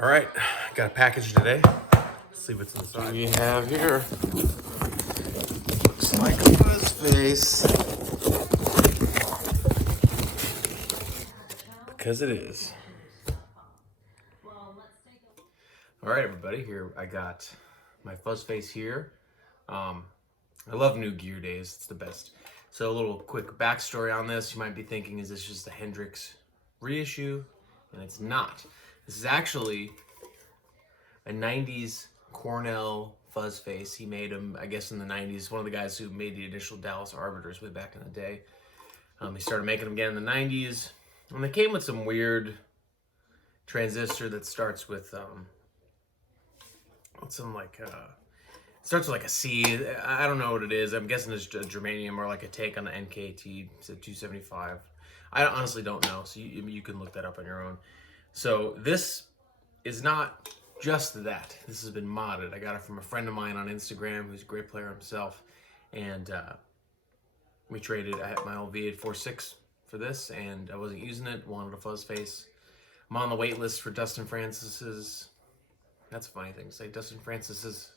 All right, got a package today. Let's see what's inside. What do we have here? Looks like a fuzz face. Because it is. All right, everybody, here I got my fuzz face here. I love New Gear Days, it's the best. So a little quick backstory on this. You might be thinking, is this just a Hendrix reissue? And it's not. This is actually a 90s Cornell Fuzz face. He made them, I guess, in the 90s. One of the guys who made the initial Dallas Arbiters way back in the day. He started making them again in the 90s. And they came with some weird transistor that starts with, starts with like a C. I don't know what it is. I'm guessing it's a germanium or like a take on the NKT 275. I honestly don't know, so you can look that up on your own. So this is not just that. This has been modded. I got it from a friend of mine on Instagram who's a great player himself, and we traded. I had my old V846 for this, and I wasn't using it. Wanted a fuzz face. I'm on the wait list for Dustin Francis's. That's a funny thing to say. Dustin Francis's.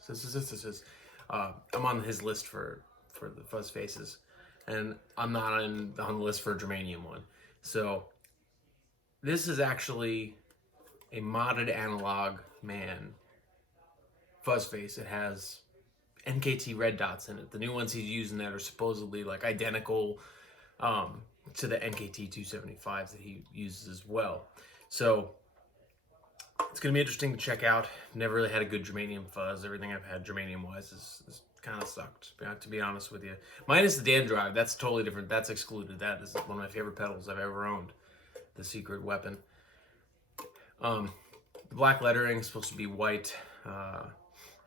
I'm on his list for the fuzz faces, and I'm not on the list for a germanium one. So this is actually a modded Analogman fuzz face. It has NKT red dots in it. The new ones he's using that are supposedly like identical to the NKT 275s that he uses as well. So it's going to be interesting to check out. Never really had a good germanium fuzz. Everything I've had germanium-wise is kind of sucked, to be honest with you. Minus the Dan drive. That's totally different. That's excluded. That is one of my favorite pedals I've ever owned. The secret weapon. The black lettering is supposed to be white. I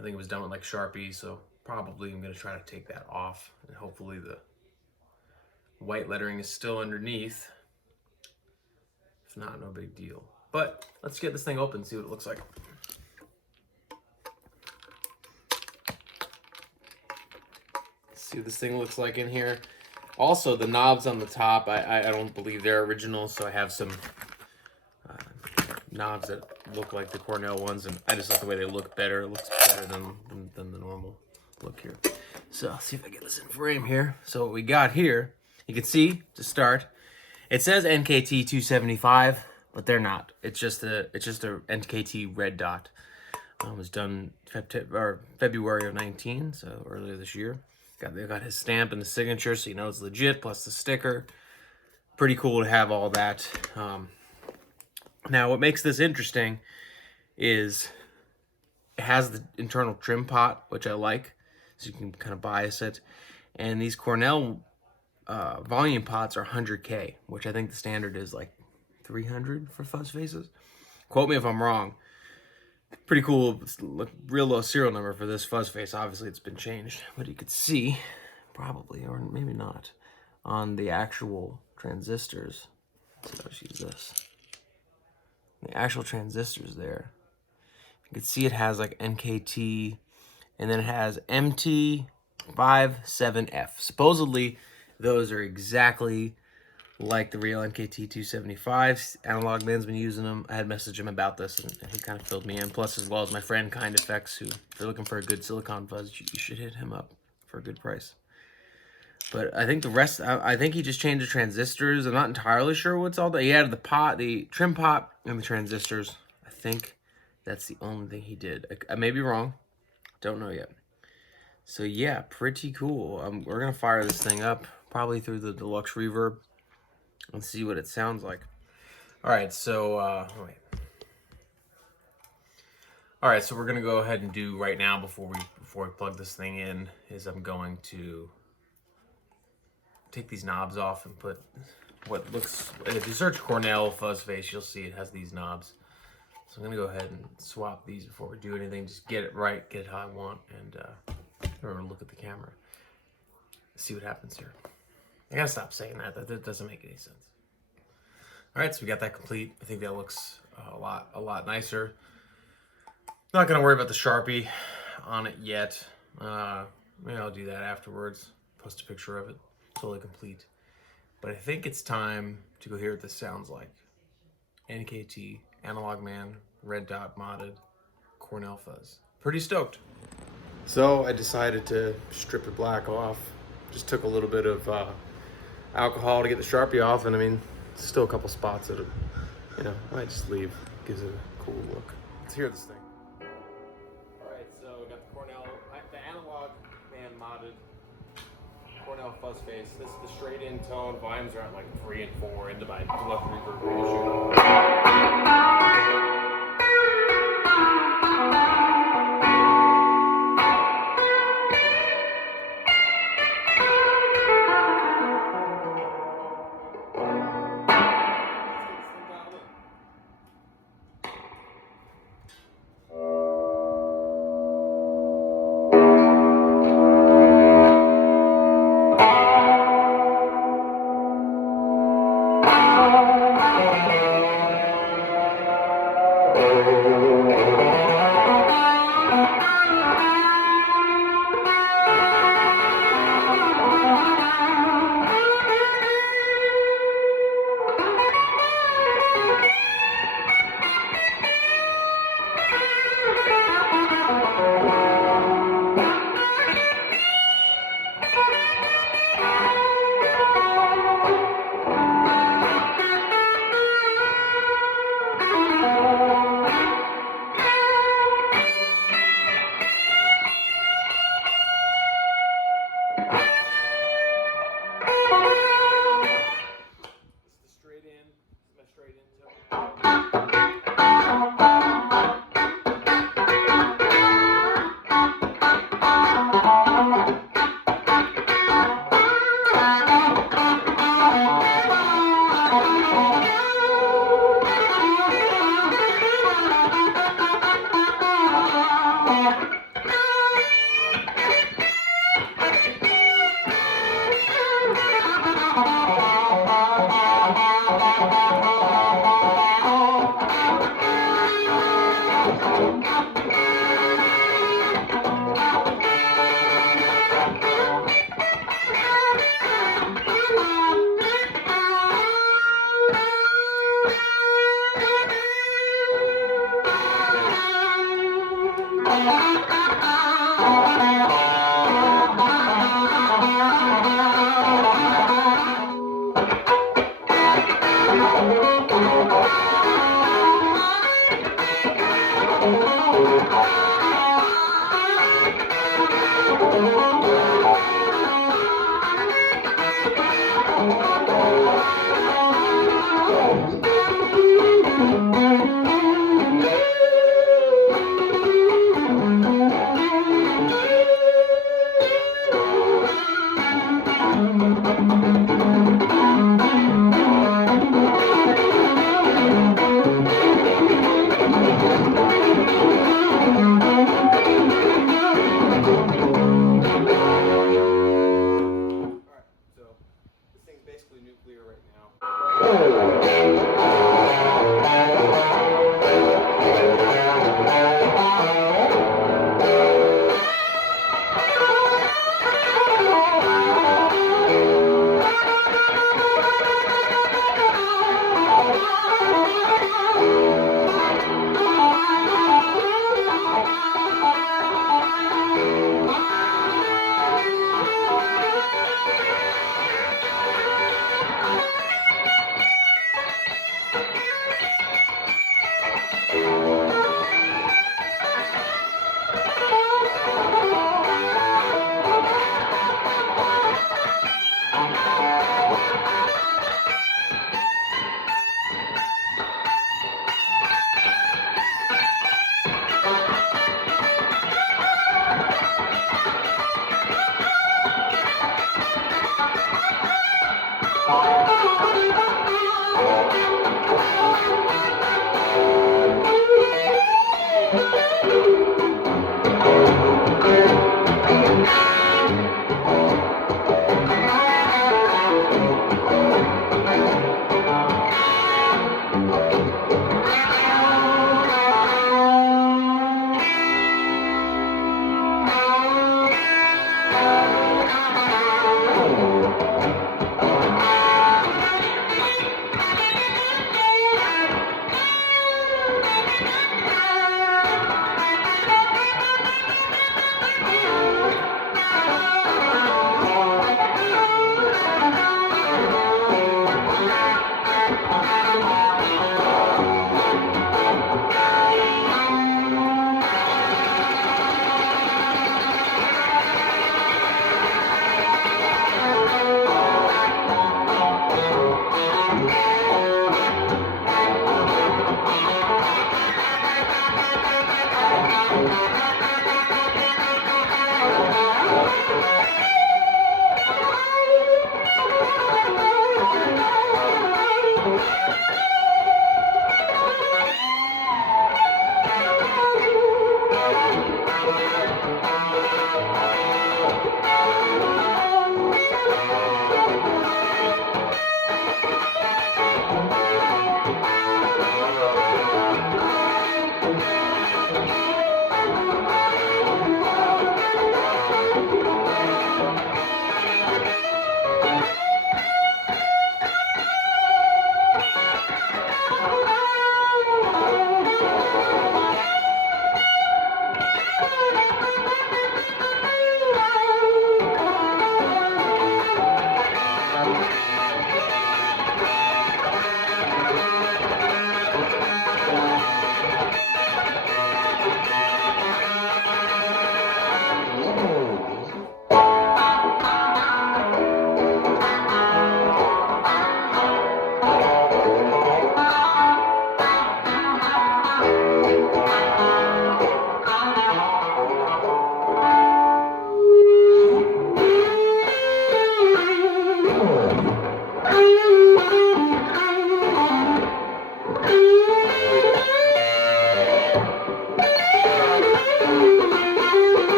think it was done with like Sharpie, so probably I'm going to try to take that off. And hopefully the white lettering is still underneath. If not, no big deal. But let's get this thing open and see what it looks like. See what this thing looks like in here. Also, the knobs on the top, I don't believe they're original, so I have some knobs that look like the Cornell ones, and I just like the way they look better. It looks better than the normal look here. So I'll see if I get this in frame here. So what we got here, you can see, to start, it says NKT 275, but they're not. It's just a NKT red dot. It was done February of 19, so earlier this year. They got his stamp and the signature, so you know it's legit, plus the sticker. Pretty cool to have all that. Now, what makes this interesting is it has the internal trim pot, which I like, so you can kind of bias it. And these Cornell volume pots are 100K, which I think the standard is like 300 for fuzz faces. Quote me if I'm wrong. Pretty cool, real low serial number for this fuzz face. Obviously, it's been changed, but you could see, probably, or maybe not, on the actual transistors. So let's use this. The actual transistors there. You can see it has like NKT, and then it has MT57F. Supposedly, those are exactly like the real NKT 275s. Analogman's been using them. I had messaged him about this, and he kind of filled me in. Plus, as well as my friend Kind Effects, who, if you're looking for a good silicon fuzz, you should hit him up for a good price. But I think the rest, I think he just changed the transistors. I'm not entirely sure what's all that. He added the pot, the trim pot, and the transistors. I think that's the only thing he did. I may be wrong. Don't know yet. So yeah, pretty cool. We're going to fire this thing up, probably through the deluxe reverb. Let's see what it sounds like. All right, so All right, so we're gonna go ahead and do right now before we plug this thing in is I'm going to take these knobs off and put what looks. If you search Cornell fuzz face, you'll see it has these knobs. So I'm gonna go ahead and swap these before we do anything. Just get it right, get it how I want, and remember to look at the camera. See what happens here. I gotta stop saying that. That doesn't make any sense. All right, so we got that complete. I think that looks a lot nicer. Not gonna worry about the Sharpie on it yet. Maybe I'll do that afterwards. Post a picture of it, totally complete. But I think it's time to go hear what this sounds like. NKT Analogman red dot modded Cornell Fuzz. Pretty stoked. So I decided to strip the black off. Just took a little bit of alcohol to get the Sharpie off, and I mean, still a couple spots that, you know, I might just leave. Gives it a cool look. Let's hear this thing. All right, so we got the Cornell, the Analogman modded Cornell Fuzz face. This is the straight in tone. Volumes are at like 3 and 4 into my left reverb ratio.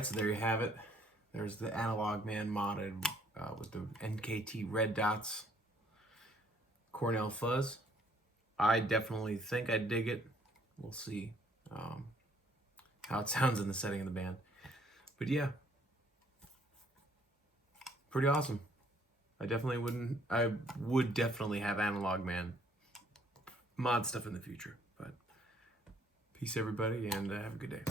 right, so there you have it. There's the Analogman modded with the NKT red dots. Cornell Fuzz. I definitely think I dig it. We'll see how it sounds in the setting of the band. But yeah, pretty awesome. I would definitely have Analogman mod stuff in the future. But peace everybody, and have a good day.